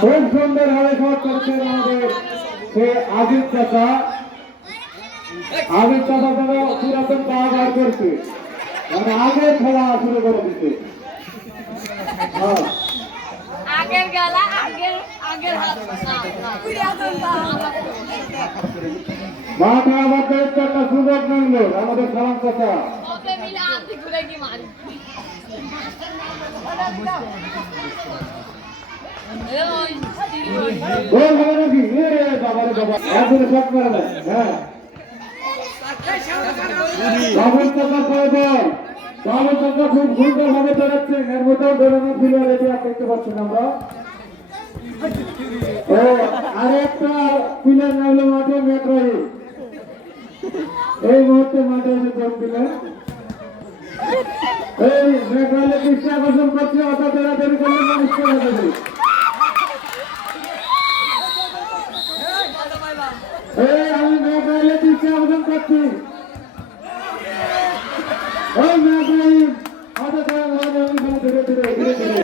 খুব সুন্দর ভাবে শট করেছেন আমাদের সে আজিজ চাচা। আজিজ চাচা যেন পুরাতন পাওয়া বার করছে, মানে আগে খেলা শুরু করে দিচ্ছে। আগের গেলা আগের আগের মাঠে আমাদের একটা সুযোগ মিলল আমাদের সালাম চাচা। মিলে আর্থিক ঘুরে কি মারি গোল হবে নাকি? বাবারে বাবা, একবারে শট করে দেয়। হ্যাঁ, বাবুল চাচা পাইবার, বাবুল চাচা খুব সুন্দর ভাবে চালাচ্ছেন। এর মধ্যেও ধরনের প্লেয়ার এটি দেখতে পাচ্ছেন আমরা। ও আরেকটা প্লেয়ার নামলো মাঠে মেট্রোই, এই মুহূর্তে মাঠে এসে যোগ দিলেন। এই মেঘালয় দৃষ্টি আকর্ষণ করছে, অত দেরি করলে মানুষ চলে যাবে। এই আমি মেঘালয় দৃষ্টি আকর্ষণ করছি। ওই মেঘালয় অত ধীরে ধীরে ধীরে ধীরে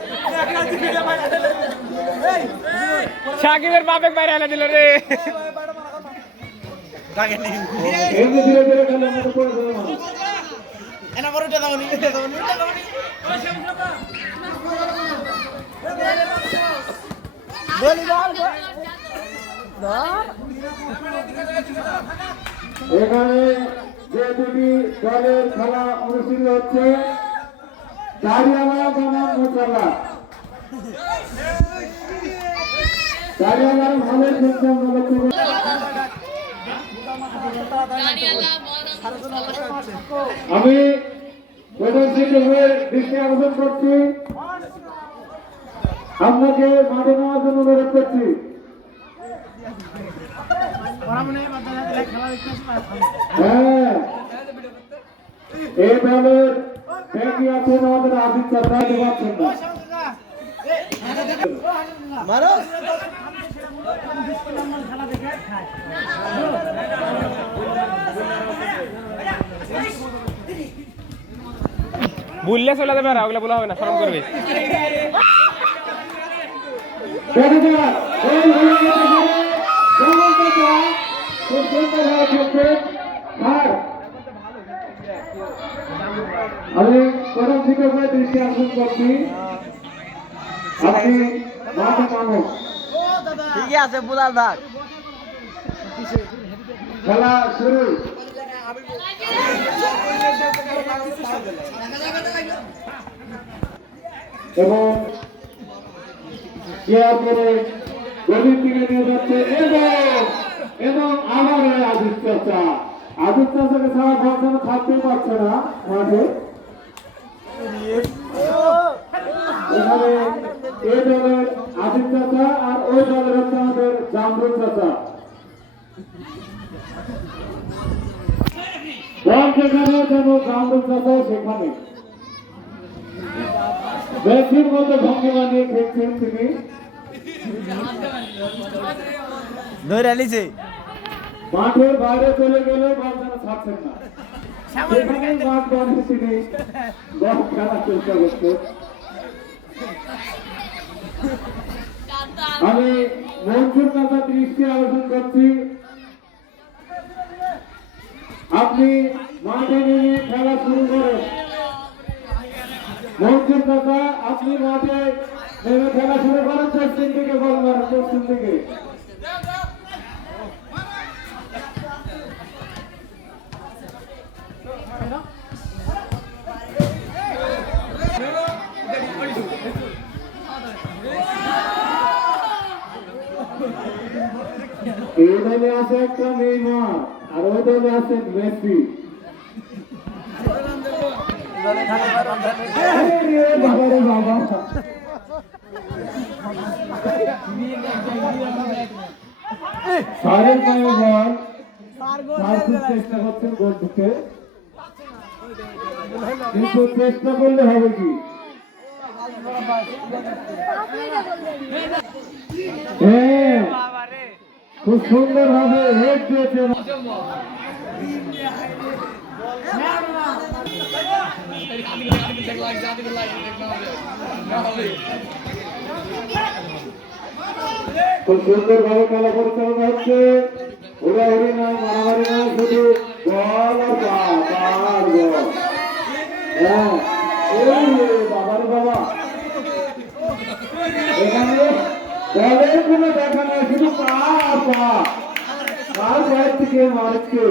সাকিবের বাপে বাইরে এনে দিল রে। ধীরে ধীরে খেলে আমাদের পড়ে যাবে মানুষ। এখানে যে দুটি দলের খেলা অনুষ্ঠিত হচ্ছে, দাঁড়িয়ামারা বনাম মোচালা। দাঁড়িয়ামারা ভালো খেলছে, আমরা আমি প্রধান শিক্ষকের দৃষ্টি আকর্ষণ করছি, আপনাকে মাঠে নেওয়ার জন্য অনুরোধ করছি। হ্যাঁ, এই দলের ব্যাংকি আছেন আমাদের আজিজ চাচা, পাচ্ছেন না। বুললে চলে যাবে, আর ওগুলো বলা হবে না, শরম করবে। আমি প্রধান শিক্ষকের দৃষ্টি আকর্ষণ করছি, আপনি মাঠে নামুন। ঠিকই আছে, বুলার দাগ খেলা শুরু। এবং কেয়ার করে গভীর দিকে নিয়ে যাচ্ছে, এবং আবার আজিজ চাচা। আজিজ চাচাকে ছাড়া ভাবছেন থাকতেই পারছে না মাঠে। এখানে এই দলের আজিজ চাচা আর ওই দলের হচ্ছে আমাদের জামরুল চাচা। বল যেখানে যেন জামরুল চাচা সেখানে মেসির মতো ভঙ্গিমা নিয়ে খেলছেন তিনি। ধরে নিছে, মাঠের বাইরে চলে গেলে বল যেন ছাড়ছেন না, সেখানে মাঠ বানিয়ে তিনি বল খেলার চেষ্টা করছেন। আমি মনসুর চাচা দৃষ্টি আকর্ষণ করছি, আপনি মাঠে নেমে খেলা শুরু করেন। মনসুর চাচা, আপনি মাঠে নেমে খেলা শুরু করেন। পশ্চিম দিকে বল মারেন, পশ্চিম দিকে। এই দলে আছে একটা নেইমার, আর ওই দলে আছে মেসি। বাবারে বাবা, সারের পায়ে বল, চেষ্টা করছেন গোল ঢুকে, কিন্তু চেষ্টা করলে হবে কি? খুব সুন্দর ভাবে হেড দিয়েছে। খুব সুন্দর ভাবে খেলা পরিচালনা হচ্ছে হুড়াহুড়ি নয় মারামারি নয় শুধু বল আর বল হ্যাঁ এই বাবার বাবা এখানে বলের কোনো দেখা নয় শুধু পা আর পা কার বয়ের থেকে মারছে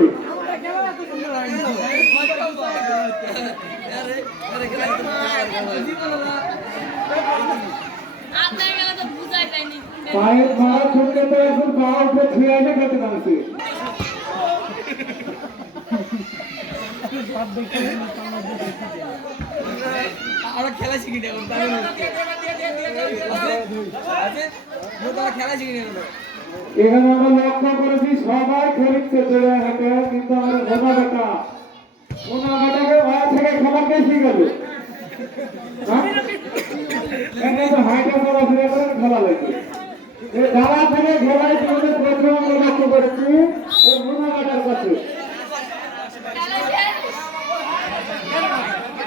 আপনার গেলে তো বুঝাই যায়নি পায়ের মারা ছুটতে তো এখন পা উঠে ছিঁড়ে এসে খেতে পারছে আমরা খেলা শিখি না খেলা শিখি না এখানে আমরা লক্ষ্য করেছি সবাই খেলছে চলে হেঁটে কিন্তু আমাদের ঘোনা বেটাকে ওয়া থেকে খেলা কে শিখাবে এখানে তো হাইটা চলাফেরা করে খেলা লাগে এই দাঁড়া থেকে খেলায় জীবনে প্রথম আমরা লক্ষ্য করেছি ওই ঘোনা বেটার কাছে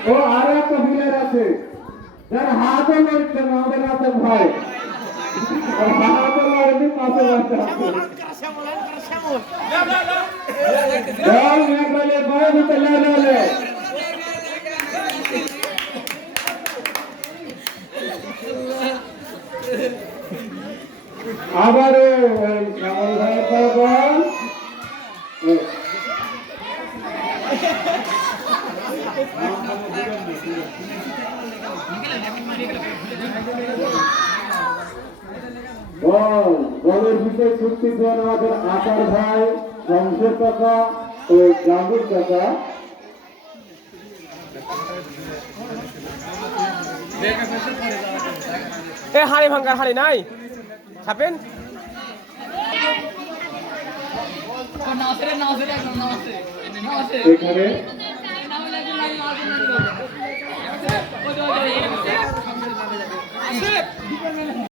ও আরো একটা প্লেয়ার আছে যার হাতও লড়ছে না আমাদের হাতে ভয় হাতও লড়ছে পাশে বসে আছে বল মেঘালে ভয় হতে লে আবার শ্যামল ভাইয়ের পর বল বলের বিষয়ে চুক্তি দেন আমাদের আকার ভাই শমশের কাকা ও জাহাঙ্গীর কাকা এ হাড়ি ভাঙ্গার হাড়ি নাই ছাপেন এখানে